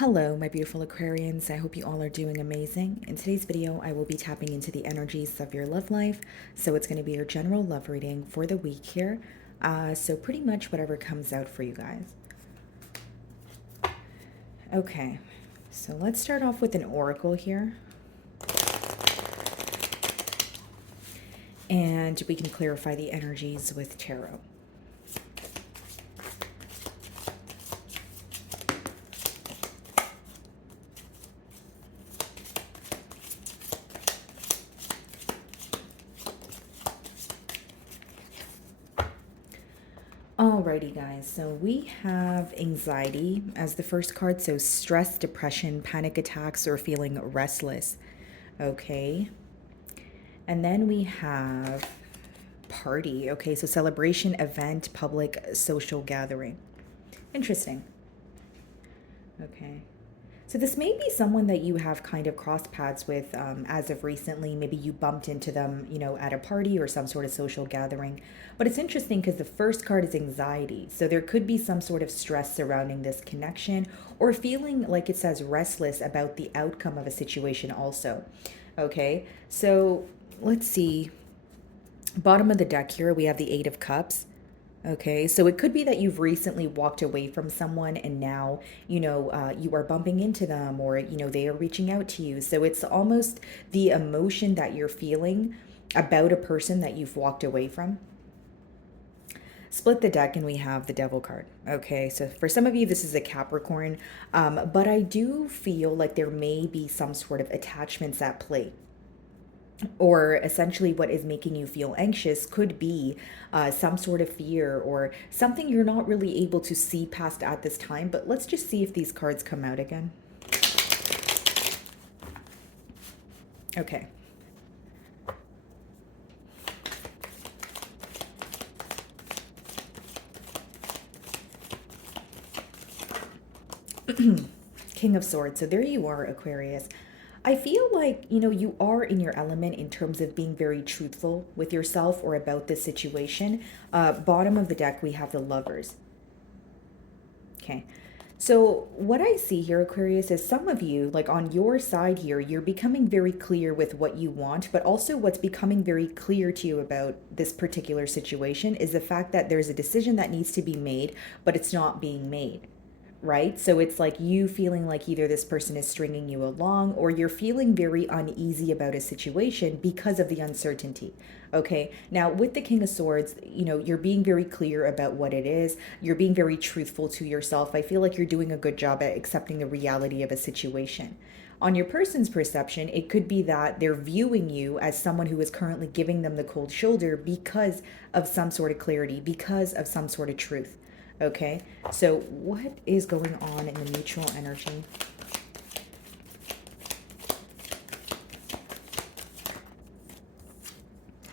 Hello, my beautiful Aquarians. I hope you all are doing amazing. In today's video, I will be tapping into the energies of your love life. So it's going to be your general love reading for the week here. So pretty much whatever comes out for you guys. Okay, so let's start off with an oracle here. And we can clarify the energies with tarot. Alrighty, guys, so we have anxiety as the first card. So stress, depression, panic attacks, or feeling restless. Okay. And then we have party. Okay, so celebration, event, public, social gathering. Interesting. Okay. So this may be someone that you have kind of crossed paths with as of recently. Maybe you bumped into them, at a party or some sort of social gathering. But it's interesting because the first card is anxiety. So there could be some sort of stress surrounding this connection or feeling like it says restless about the outcome of a situation also. Okay, so let's see. Bottom of the deck here, we have the Eight of Cups. Okay, so it could be that you've recently walked away from someone and now, you are bumping into them or, they are reaching out to you. So it's almost the emotion that you're feeling about a person that you've walked away from. Split the deck and we have the Devil card. Okay, so for some of you, this is a Capricorn, but I do feel like there may be some sort of attachments at play, or essentially what is making you feel anxious could be some sort of fear or something you're not really able to see past at this time. But let's just see if these cards come out again. Okay. King of Swords. So there you are, Aquarius. I feel like, you are in your element in terms of being very truthful with yourself or about this situation. Bottom of the deck, we have the Lovers. Okay. So what I see here, Aquarius, is some of you, like on your side here, you're becoming very clear with what you want, but also what's becoming very clear to you about this particular situation is the fact that there's a decision that needs to be made, but it's not being made. Right? So it's like you feeling like either this person is stringing you along or you're feeling very uneasy about a situation because of the uncertainty. Okay. Now, with the King of Swords, you're being very clear about what it is. You're being very truthful to yourself. I feel like you're doing a good job at accepting the reality of a situation. On your person's perception, it could be that they're viewing you as someone who is currently giving them the cold shoulder because of some sort of clarity, because of some sort of truth. Okay, so what is going on in the mutual energy?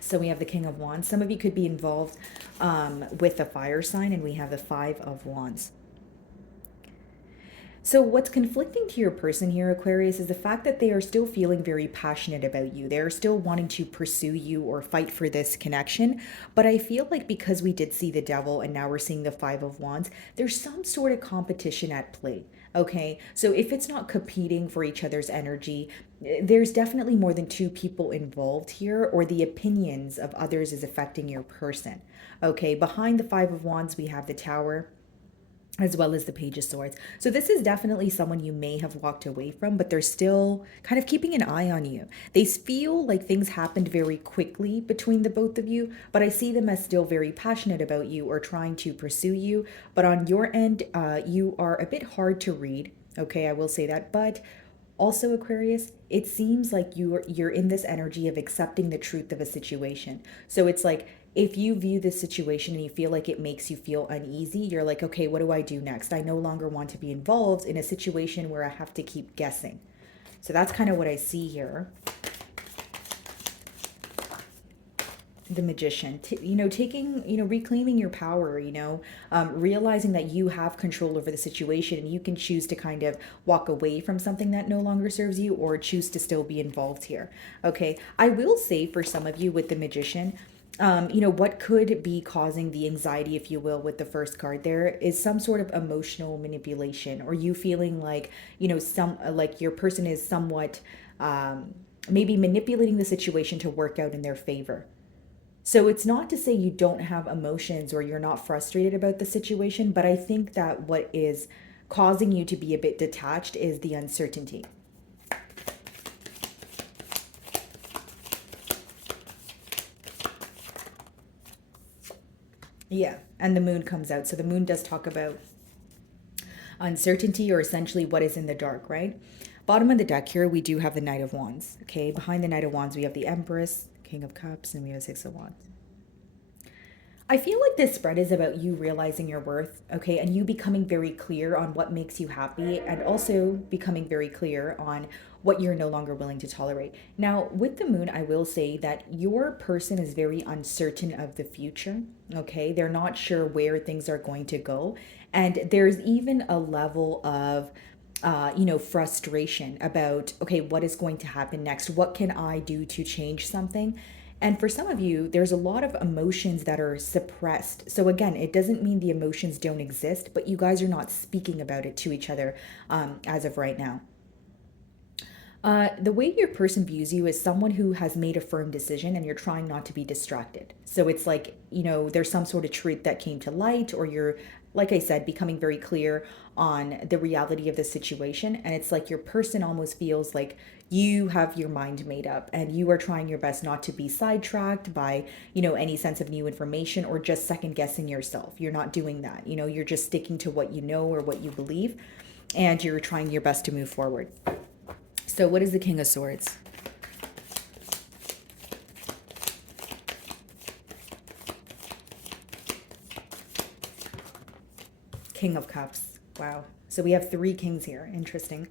So we have the King of Wands. Some of you could be involved with a fire sign, and we have the Five of Wands. So what's conflicting to your person here, Aquarius, is the fact that they are still feeling very passionate about you. They're still wanting to pursue you or fight for this connection. But I feel like because we did see the Devil and now we're seeing the Five of Wands, there's some sort of competition at play. Okay, so if it's not competing for each other's energy, there's definitely more than two people involved here, or the opinions of others is affecting your person. Okay, behind the Five of Wands, we have the Tower as well as the Page of Swords. So this is definitely someone you may have walked away from, but they're still kind of keeping an eye on you. They feel like things happened very quickly between the both of you, but I see them as still very passionate about you or trying to pursue you. But on your end, you are a bit hard to read. Okay, I will say that. But also, Aquarius, it seems like you're in this energy of accepting the truth of a situation. So it's like if you view this situation and you feel like it makes you feel uneasy, you're like, okay, what do I do next? I no longer want to be involved in a situation where I have to keep guessing. So that's kind of what I see here. The Magician, taking, reclaiming your power, realizing that you have control over the situation and you can choose to kind of walk away from something that no longer serves you or choose to still be involved here. Okay, I will say for some of you with the Magician, What could be causing the anxiety, if you will, with the first card there is some sort of emotional manipulation, or you feeling like, some like your person is somewhat um, maybe manipulating the situation to work out in their favor. So it's not to say you don't have emotions or you're not frustrated about the situation, but I think that what is causing you to be a bit detached is the uncertainty. Yeah, and the moon comes out. So the moon does talk about uncertainty, or essentially what is in the dark, right? Bottom of the deck here, we do have the Knight of Wands. Okay, behind the Knight of Wands, we have the Empress, King of Cups, and we have Six of Wands. I feel like this spread is about you realizing your worth, okay, and you becoming very clear on what makes you happy, and also becoming very clear on what you're no longer willing to tolerate. Now, with the moon, I will say that your person is very uncertain of the future, okay? They're not sure where things are going to go, and there's even a level of frustration about, okay, what is going to happen next? What can I do to change something? And for some of you, there's a lot of emotions that are suppressed. So, again, it doesn't mean the emotions don't exist, but you guys are not speaking about it to each other as of right now. The way your person views you is someone who has made a firm decision and you're trying not to be distracted. So it's like, there's some sort of truth that came to light, or you're, like I said, becoming very clear on the reality of the situation. And it's like your person almost feels like you have your mind made up and you are trying your best not to be sidetracked by, any sense of new information or just second guessing yourself. You're not doing that. You're just sticking to what you know or what you believe, and you're trying your best to move forward. So, what is the King of Swords? King of Cups. Wow. So, we have three kings here. Interesting.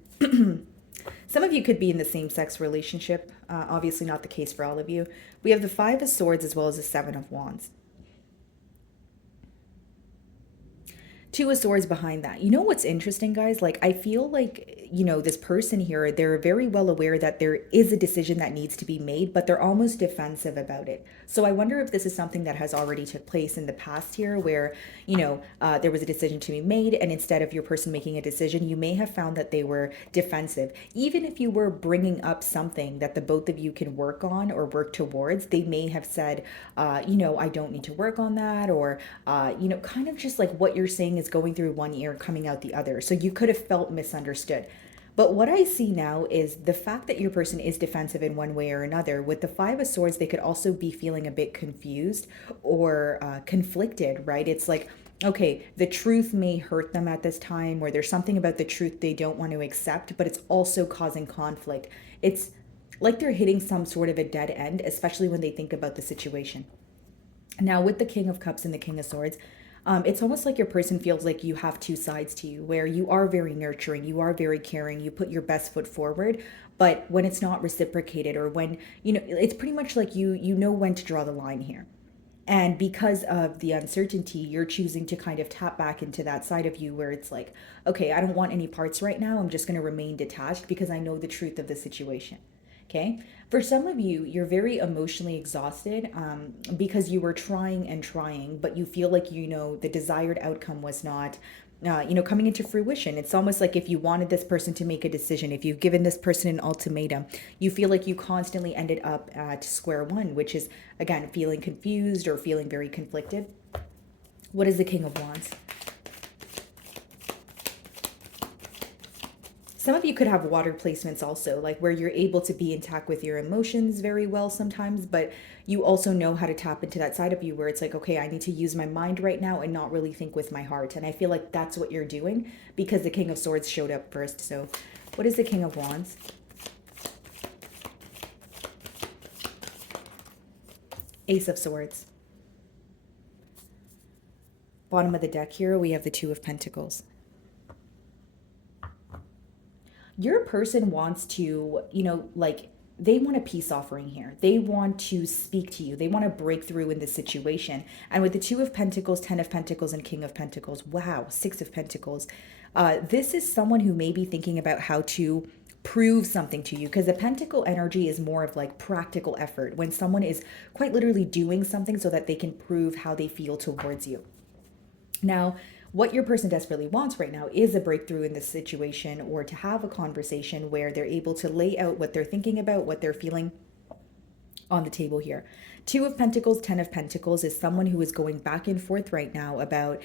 Some of you could be in the same sex relationship. Obviously, not the case for all of you. We have the Five of Swords as well as the Seven of Wands. Two of Swords behind that. You know what's interesting, guys? Like, I feel like, this person here, they're very well aware that there is a decision that needs to be made, but they're almost defensive about it. So I wonder if this is something that has already took place in the past here, where, there was a decision to be made, and instead of your person making a decision, you may have found that they were defensive. Even if you were bringing up something that the both of you can work on or work towards, they may have said, I don't need to work on that, or, kind of just like what you're saying is going through one ear, coming out the other. So you could have felt misunderstood. But what I see now is the fact that your person is defensive in one way or another. With the Five of Swords, they could also be feeling a bit confused or conflicted, right? It's like, okay, the truth may hurt them at this time, or there's something about the truth they don't want to accept, but it's also causing conflict. It's like they're hitting some sort of a dead end, especially when they think about the situation. Now, with the King of Cups and the King of Swords, it's almost like your person feels like you have two sides to you, where you are very nurturing, you are very caring, you put your best foot forward, but when it's not reciprocated, or when, it's pretty much like you know when to draw the line here. And because of the uncertainty, you're choosing to kind of tap back into that side of you where it's like, okay, I don't want any parts right now. I'm just going to remain detached because I know the truth of the situation. Okay. For some of you, you're very emotionally exhausted because you were trying and trying, but you feel like, the desired outcome was not, coming into fruition. It's almost like if you wanted this person to make a decision, if you've given this person an ultimatum, you feel like you constantly ended up at square one, which is, again, feeling confused or feeling very conflicted. What is the King of Wands? Some of you could have water placements also, like where you're able to be intact with your emotions very well sometimes, but you also know how to tap into that side of you where it's like, okay, I need to use my mind right now and not really think with my heart. And I feel like that's what you're doing because the King of Swords showed up first. So, what is the King of Wands? Ace of Swords. Bottom of the deck here, we have the Two of Pentacles. Your person wants to, like, they want a peace offering here. They want to speak to you. They want to break through in this situation. And with the Two of Pentacles, Ten of Pentacles, and King of Pentacles, wow, Six of Pentacles. This is someone who may be thinking about how to prove something to you, because the pentacle energy is more of like practical effort when someone is quite literally doing something so that they can prove how they feel towards you. Now, what your person desperately wants right now is a breakthrough in this situation, or to have a conversation where they're able to lay out what they're thinking about, what they're feeling on the table here. Two of Pentacles, Ten of Pentacles is someone who is going back and forth right now about,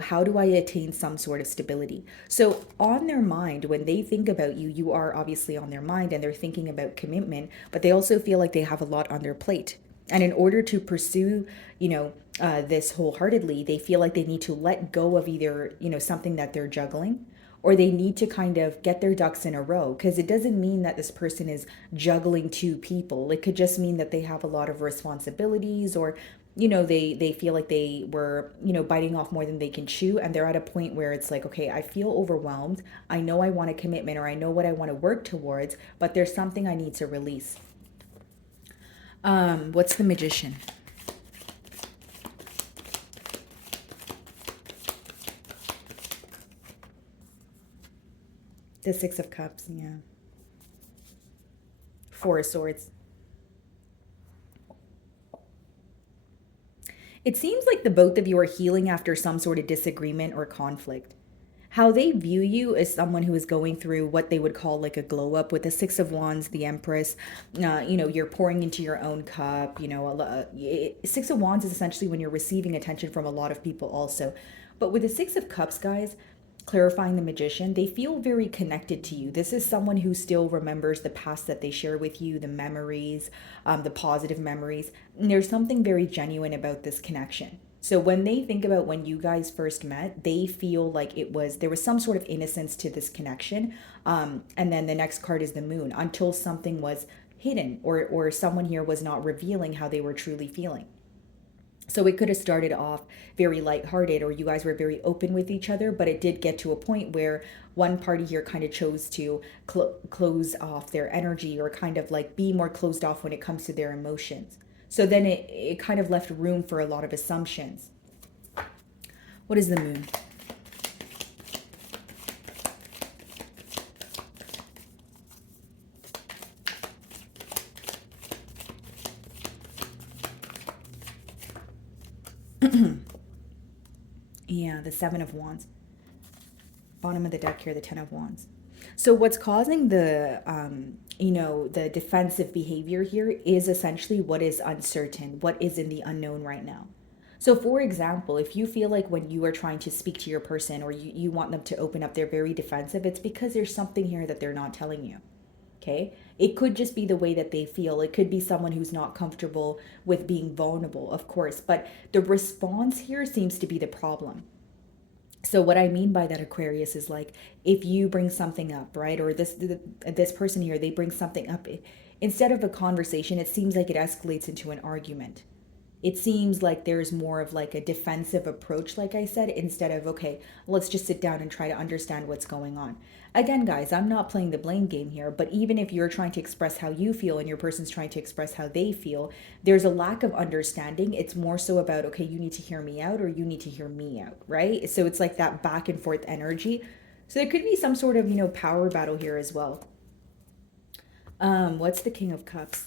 how do I attain some sort of stability? So, on their mind, when they think about you, you are obviously on their mind and they're thinking about commitment, but they also feel like they have a lot on their plate. And in order to pursue, this wholeheartedly, they feel like they need to let go of either, something that they're juggling, or they need to kind of get their ducks in a row, because it doesn't mean that this person is juggling two people. It could just mean that they have a lot of responsibilities, or they feel like they were biting off more than they can chew, and they're at a point where it's like, okay, I feel overwhelmed, I know I want a commitment, or I know what I want to work towards, but there's something I need to release. What's the Magician? The Six of Cups, yeah. Four of Swords. It seems like the both of you are healing after some sort of disagreement or conflict. How they view you is someone who is going through what they would call like a glow up. With the Six of Wands, the Empress, you're pouring into your own cup. Six of Wands is essentially when you're receiving attention from a lot of people also. But with the Six of Cups, guys, clarifying the Magician, they feel very connected to you. This is someone who still remembers the past that they share with you, the memories, the positive memories. And there's something very genuine about this connection. So when they think about when you guys first met, they feel like there was some sort of innocence to this connection. And then the next card is the Moon, until something was hidden, or someone here was not revealing how they were truly feeling. So it could have started off very lighthearted, or you guys were very open with each other, but it did get to a point where one party here kind of chose to close off their energy, or kind of like be more closed off when it comes to their emotions. So then it kind of left room for a lot of assumptions. What is the Moon? Yeah, the Seven of Wands. Bottom of the deck here, the Ten of Wands. So what's causing the defensive behavior here is essentially what is uncertain, what is in the unknown right now. So for example, if you feel like when you are trying to speak to your person, or you want them to open up, they're very defensive, it's because there's something here that they're not telling you. Okay? It could just be the way that they feel. It could be someone who's not comfortable with being vulnerable, of course, but the response here seems to be the problem. So what I mean by that, Aquarius, is like, if you bring something up, right, or this person here, they bring something up, instead of a conversation, it seems like it escalates into an argument. It seems like there's more of like a defensive approach, like I said, instead of, okay, let's just sit down and try to understand what's going on. Again, guys, I'm not playing the blame game here, but even if you're trying to express how you feel and your person's trying to express how they feel, there's a lack of understanding. It's more so about, okay, you need to hear me out, or you need to hear me out, right? So it's like that back and forth energy. So there could be some sort of, power battle here as well. What's the King of Cups?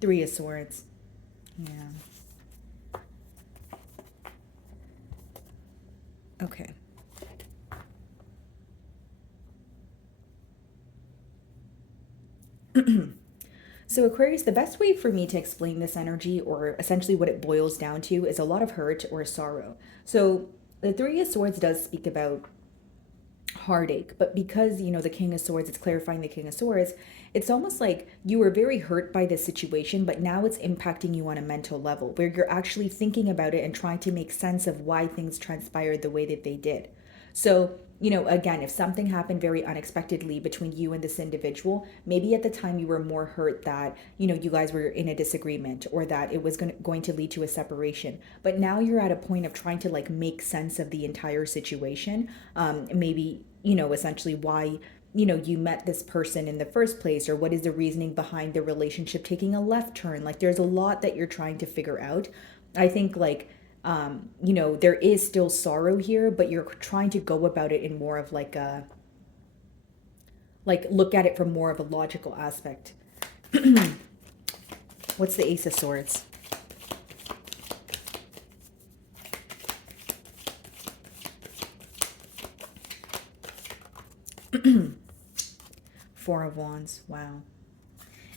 Three of Swords. Yeah. Okay. So Aquarius, the best way for me to explain this energy, or essentially what it boils down to, is a lot of hurt or sorrow. So the Three of Swords does speak about heartache, but because the King of Swords, it's clarifying the King of Swords, it's almost like you were very hurt by this situation, but now it's impacting you on a mental level, where you're actually thinking about it and trying to make sense of why things transpired the way that they did. So again, if something happened very unexpectedly between you and this individual, maybe at the time you were more hurt that you guys were in a disagreement, or that it was going to lead to a separation, but now you're at a point of trying to like make sense of the entire situation. Maybe essentially why you met this person in the first place, or what is the reasoning behind the relationship taking a left turn. Like, there's a lot that you're trying to figure out. I think, like, There is still sorrow here, but you're trying to go about it in more of like a, like look at it from more of a logical aspect. What's the Ace of Swords? Four of Wands. Wow.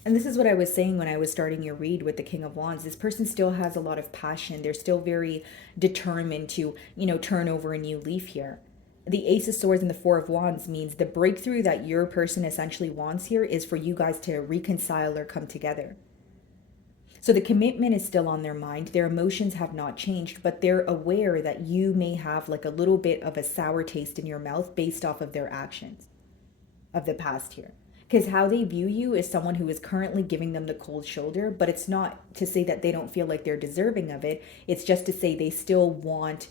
And this is what I was saying when I was starting your read with the King of Wands. This person still has a lot of passion. They're still very determined to, turn over a new leaf here. The Ace of Swords and the Four of Wands means the breakthrough that your person essentially wants here is for you guys to reconcile or come together. So the commitment is still on their mind. Their emotions have not changed, but they're aware that you may have like a little bit of a sour taste in your mouth based off of their actions of the past here. Because how they view you is someone who is currently giving them the cold shoulder, but it's not to say that they don't feel like they're deserving of it. It's just to say they still want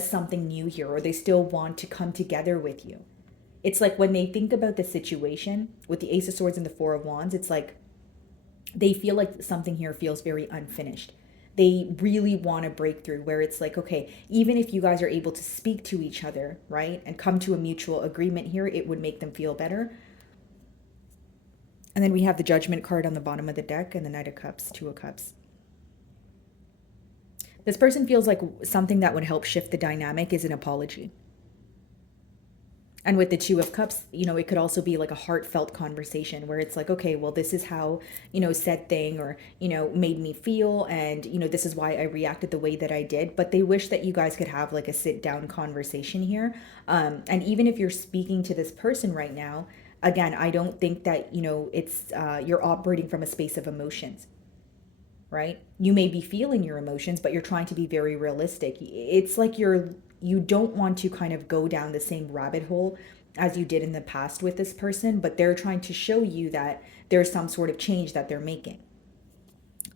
something new here, or they still want to come together with you. It's like when they think about the situation with the Ace of Swords and the Four of Wands, it's like they feel like something here feels very unfinished. They really want a breakthrough where it's like, okay, even if you guys are able to speak to each other, right, and come to a mutual agreement here, it would make them feel better. And then we have the Judgment card on the bottom of the deck and the Knight of Cups, Two of Cups. This person feels like something that would help shift the dynamic is an apology. And with the Two of Cups, it could also be like a heartfelt conversation where it's like, okay, well, this is how, said thing or, made me feel. And, this is why I reacted the way that I did. But they wish that you guys could have like a sit down conversation here. And even if you're speaking to this person right now, again, I don't think that, it's you're operating from a space of emotions, right? You may be feeling your emotions, but you're trying to be very realistic. It's like you don't want to kind of go down the same rabbit hole as you did in the past with this person, but they're trying to show you that there's some sort of change that they're making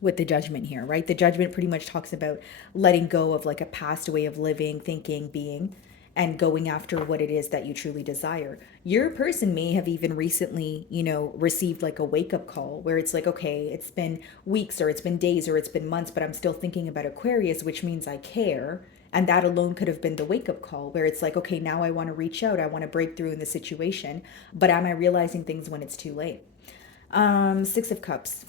with the Judgment here, right? The Judgment pretty much talks about letting go of like a past way of living, thinking, being, and going after what it is that you truly desire. Your person may have even recently, received like a wake up call where it's like, okay, it's been weeks or it's been days or it's been months, but I'm still thinking about Aquarius, which means I care. And that alone could have been the wake up call where it's like, okay, now I want to reach out. I want to break through in the situation. But am I realizing things when it's too late? Six of Cups.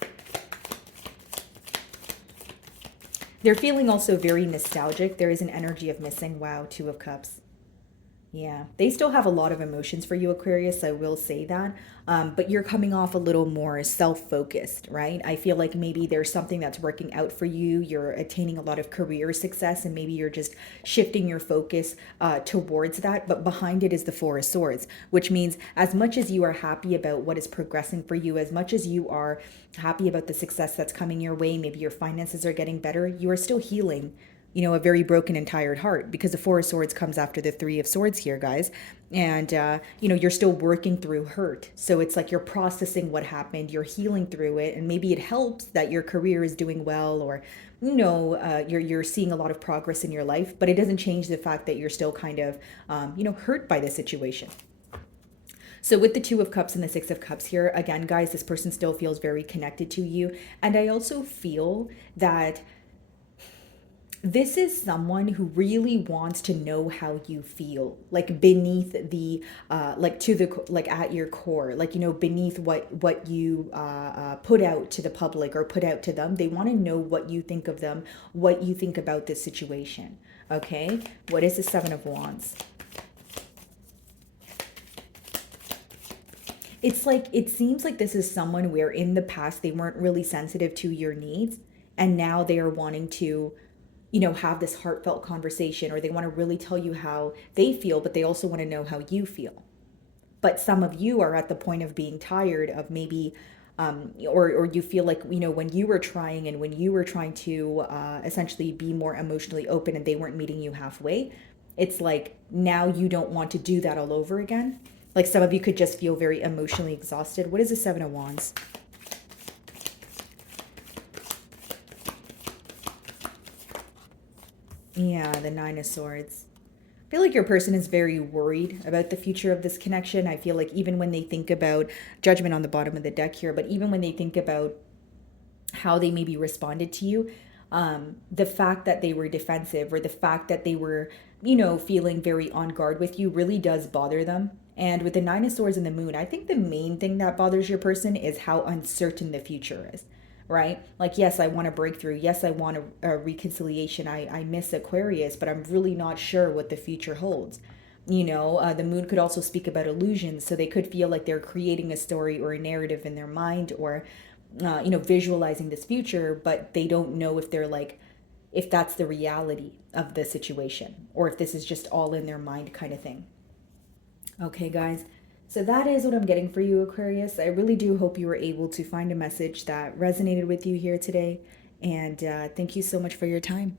They're feeling also very nostalgic. There is an energy of missing. Wow, Two of Cups. Yeah, they still have a lot of emotions for you, Aquarius. I will say that. But you're coming off a little more self-focused, right? I feel like maybe there's something that's working out for you. You're attaining a lot of career success, and maybe you're just shifting your focus towards that. But behind it is the Four of Swords, which means as much as you are happy about what is progressing for you, as much as you are happy about the success that's coming your way, maybe your finances are getting better, you are still healing a very broken and tired heart, because the Four of Swords comes after the Three of Swords here, guys. And, you're still working through hurt. So it's like you're processing what happened, you're healing through it. And maybe it helps that your career is doing well, or, you're seeing a lot of progress in your life, but it doesn't change the fact that you're still kind of, hurt by the situation. So with the Two of Cups and the Six of Cups here, again, guys, this person still feels very connected to you. And I also feel that this is someone who really wants to know how you feel, like beneath the like to the like at your core, like beneath what you put out to the public or put out to them. They want to know what you think of them, what you think about this situation. Okay, what is the Seven of Wands? It's like, it seems like this is someone where in the past they weren't really sensitive to your needs, and now they are wanting to have this heartfelt conversation, or they want to really tell you how they feel, but they also want to know how you feel. But some of you are at the point of being tired of maybe, or you feel like, when you were trying and when you were trying to essentially be more emotionally open and they weren't meeting you halfway, it's like now you don't want to do that all over again. Like some of you could just feel very emotionally exhausted. What is the Seven of Wands? Yeah, the Nine of Swords. I feel like your person is very worried about the future of this connection. I feel like even when they think about Judgment on the bottom of the deck here, but even when they think about how they maybe responded to you, The fact that they were defensive or the fact that they were, feeling very on guard with you really does bother them. And with the Nine of Swords and the Moon, I think the main thing that bothers your person is how uncertain the future is, right? Like, yes, I want a breakthrough. Yes, I want a reconciliation. I miss Aquarius, but I'm really not sure what the future holds. The moon could also speak about illusions, so they could feel like they're creating a story or a narrative in their mind, or visualizing this future, but they don't know if they're like, if that's the reality of the situation, or if this is just all in their mind kind of thing. Okay, guys. So that is what I'm getting for you, Aquarius. I really do hope you were able to find a message that resonated with you here today. And thank you so much for your time.